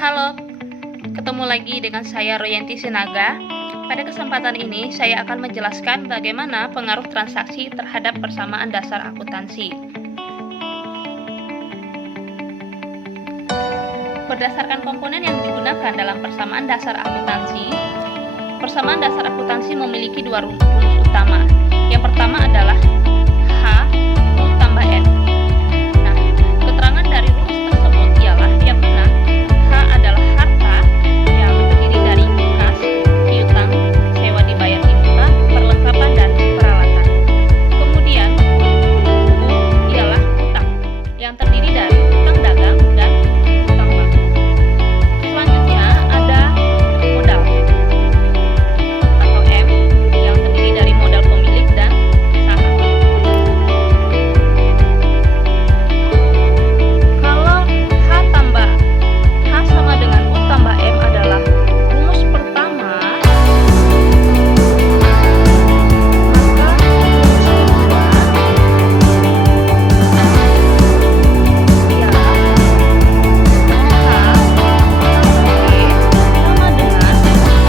Halo, ketemu lagi dengan saya Royanti Sinaga. Pada kesempatan ini saya akan menjelaskan bagaimana pengaruh transaksi terhadap persamaan dasar akuntansi. Berdasarkan komponen yang digunakan dalam persamaan dasar akuntansi memiliki dua rumus utama. Yang pertama adalah H U tambah N. Nah, keterangan dari rumus tersebut ialah yang mana H adalah harta yang terdiri dari kas, piutang, sewa dibayar di muka, perlengkapan dan peralatan. Kemudian U ialah utang yang terdiri dari utang dagang dan utang bank. Selanjutnya ada modal atau M yang terdiri dari modal pemilik dan saham. Kalau H sama dengan U tambah M adalah rumus pertama, maka rumus kedua ialah yang mana keterangan dari rumus kedua ini ialah H sama dengan atau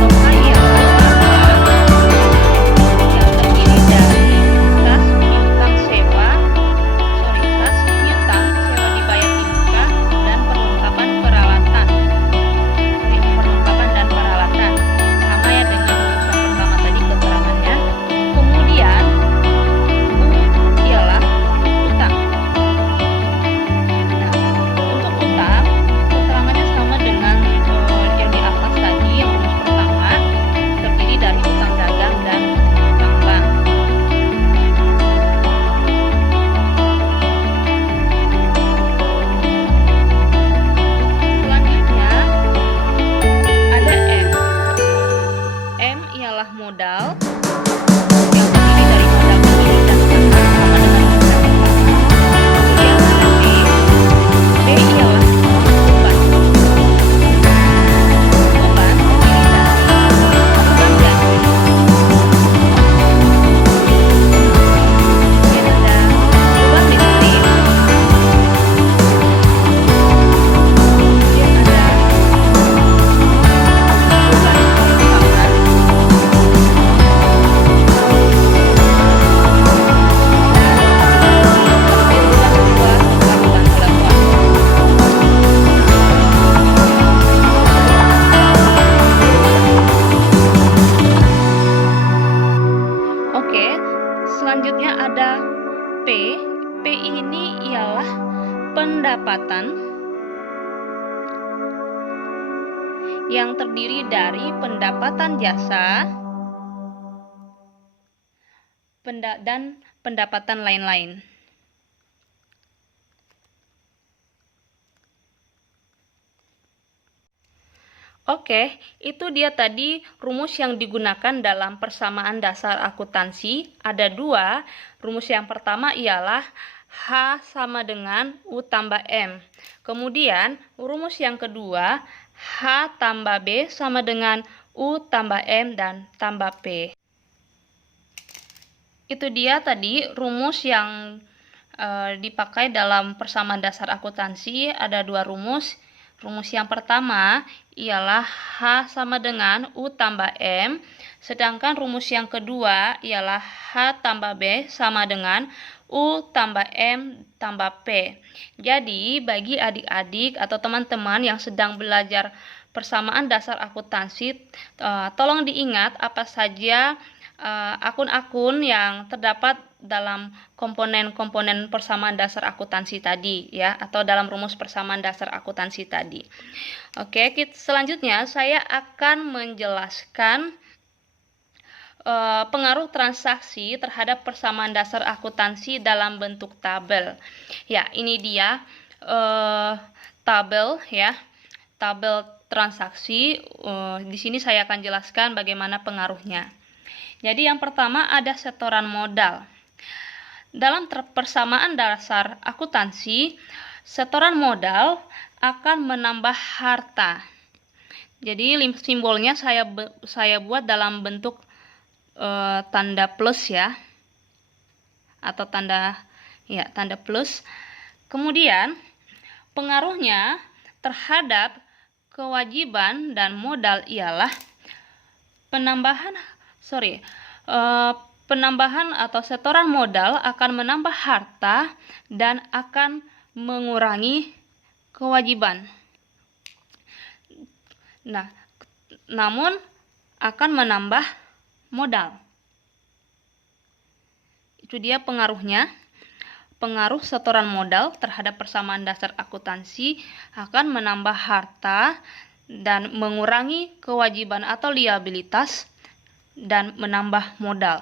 H ialah harta yang terdiri dari kas piutang sewa dibayar di muka dan perlengkapan dan peralatan, sama ya dengan rumus yang pertama tadi keterangannya. Kemudian U ialah utang. Nah, untuk utang keterangannya sama dengan yang di atas tadi, yang rumus pertama, terdiri dari utang dagang dan utang bank. Selanjutnya ada M. M ialah modal yang terdiri dari modal pemilik dan saham, sama dengan yang tadi. Kemudian ada B. B ialah beban. Beban terdiri dari utang gaji. Kemudian ada beban listrik. Kemudian ada beban perlengkapan. Oke, selanjutnya ada P. P ini ialah pendapatan yang terdiri dari pendapatan jasa dan pendapatan lain-lain. Oke, itu dia tadi rumus yang digunakan dalam persamaan dasar akuntansi. Ada dua. Rumus yang pertama ialah H sama dengan U tambah M. Kemudian rumus yang kedua H tambah B sama dengan U tambah M dan tambah P. Itu dia tadi rumus yang dipakai dalam persamaan dasar akuntansi. Ada dua rumus. Rumus yang pertama ialah H sama dengan U tambah M, sedangkan rumus yang kedua ialah H tambah B sama dengan U tambah M tambah P. Jadi, bagi adik-adik atau teman-teman yang sedang belajar persamaan dasar akuntansi, tolong diingat apa saja akun-akun yang terdapat dalam komponen-komponen persamaan dasar akuntansi tadi ya, atau dalam rumus persamaan dasar akuntansi tadi. Oke, selanjutnya saya akan menjelaskan pengaruh transaksi terhadap persamaan dasar akuntansi dalam bentuk tabel. Ya, ini dia tabel ya, tabel transaksi. Di sini saya akan jelaskan bagaimana pengaruhnya. Jadi yang pertama ada setoran modal. Dalam persamaan dasar akuntansi, setoran modal akan menambah harta. Jadi simbolnya saya buat dalam bentuk tanda plus ya, atau tanda plus. Kemudian pengaruhnya terhadap kewajiban dan modal ialah penambahan atau setoran modal akan menambah harta dan akan mengurangi kewajiban. Nah, namun akan menambah modal. Itu dia pengaruhnya. Pengaruh setoran modal terhadap persamaan dasar akuntansi akan menambah harta dan mengurangi kewajiban atau liabilitas dan menambah modal.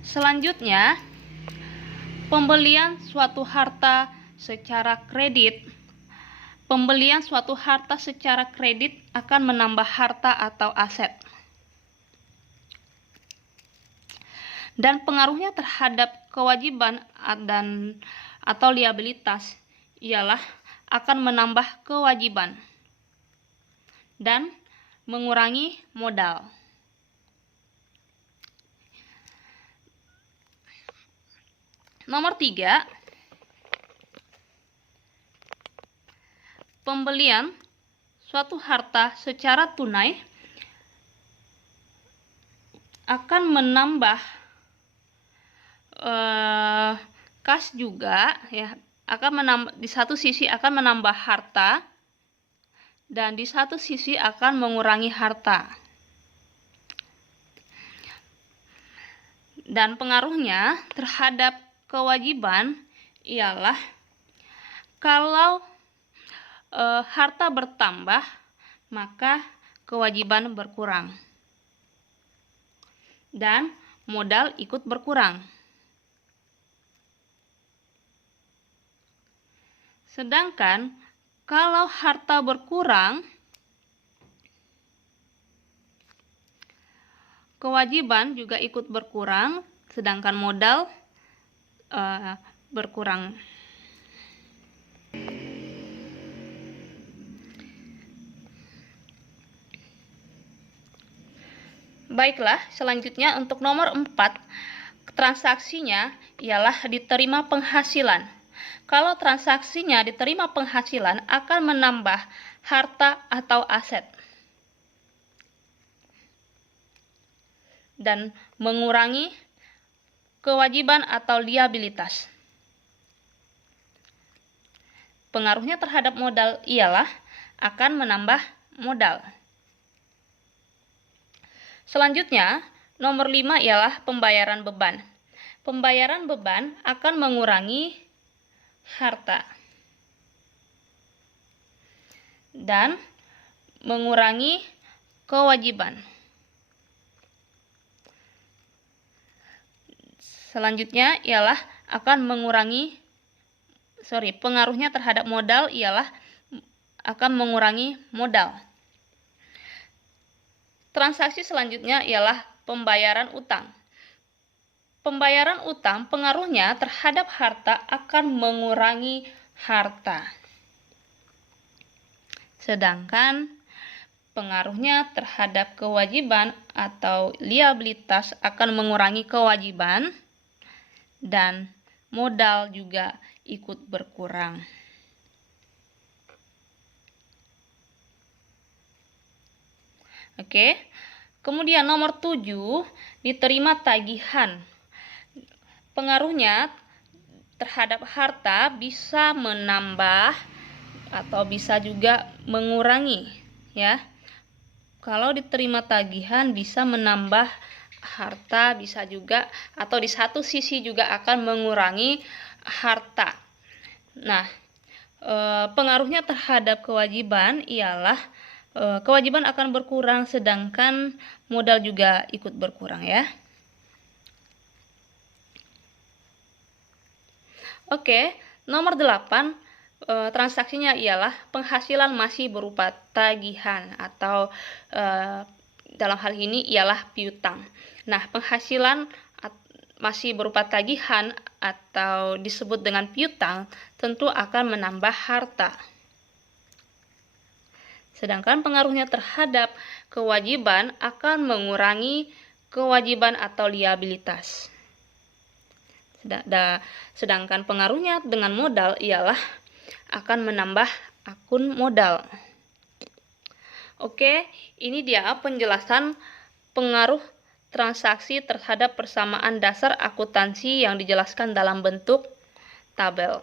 Selanjutnya, pembelian suatu harta secara kredit. Pembelian suatu harta secara kredit akan menambah harta atau aset. Dan pengaruhnya terhadap kewajiban atau liabilitas ialah akan menambah kewajiban dan mengurangi modal. Nomor 3, pembelian suatu harta secara tunai akan menambah kas juga ya, di satu sisi akan menambah harta dan di satu sisi akan mengurangi harta. Dan pengaruhnya terhadap kewajiban ialah kalau harta bertambah, maka kewajiban berkurang dan modal ikut berkurang. Sedangkan kalau harta berkurang, kewajiban juga ikut berkurang, sedangkan modal berkurang. Baiklah, selanjutnya untuk nomor 4, transaksinya ialah diterima penghasilan. Kalau transaksinya diterima penghasilan akan menambah harta atau aset dan mengurangi kewajiban atau liabilitas. Pengaruhnya terhadap modal ialah akan menambah modal. Selanjutnya, nomor 5 ialah pembayaran beban. Pembayaran beban akan mengurangi harta dan mengurangi kewajiban. Selanjutnya ialah akan pengaruhnya terhadap modal ialah akan mengurangi modal. Transaksi selanjutnya ialah pembayaran utang. Pembayaran utang pengaruhnya terhadap harta akan mengurangi harta. Sedangkan pengaruhnya terhadap kewajiban atau liabilitas akan mengurangi kewajiban dan modal juga ikut berkurang. Oke. Kemudian nomor 7, diterima tagihan. Pengaruhnya terhadap harta bisa menambah atau bisa juga mengurangi ya. Kalau diterima tagihan bisa menambah harta, bisa juga atau di satu sisi juga akan mengurangi harta. Nah, pengaruhnya terhadap kewajiban ialah kewajiban akan berkurang sedangkan modal juga ikut berkurang ya. Oke, nomor 8, transaksinya ialah penghasilan masih berupa tagihan atau dalam hal ini ialah piutang. Nah, penghasilan masih berupa tagihan atau disebut dengan piutang tentu akan menambah harta. Sedangkan pengaruhnya terhadap kewajiban akan mengurangi kewajiban atau liabilitas. Sedangkan pengaruhnya dengan modal ialah akan menambah akun modal. Oke, ini dia penjelasan pengaruh transaksi terhadap persamaan dasar akuntansi yang dijelaskan dalam bentuk tabel.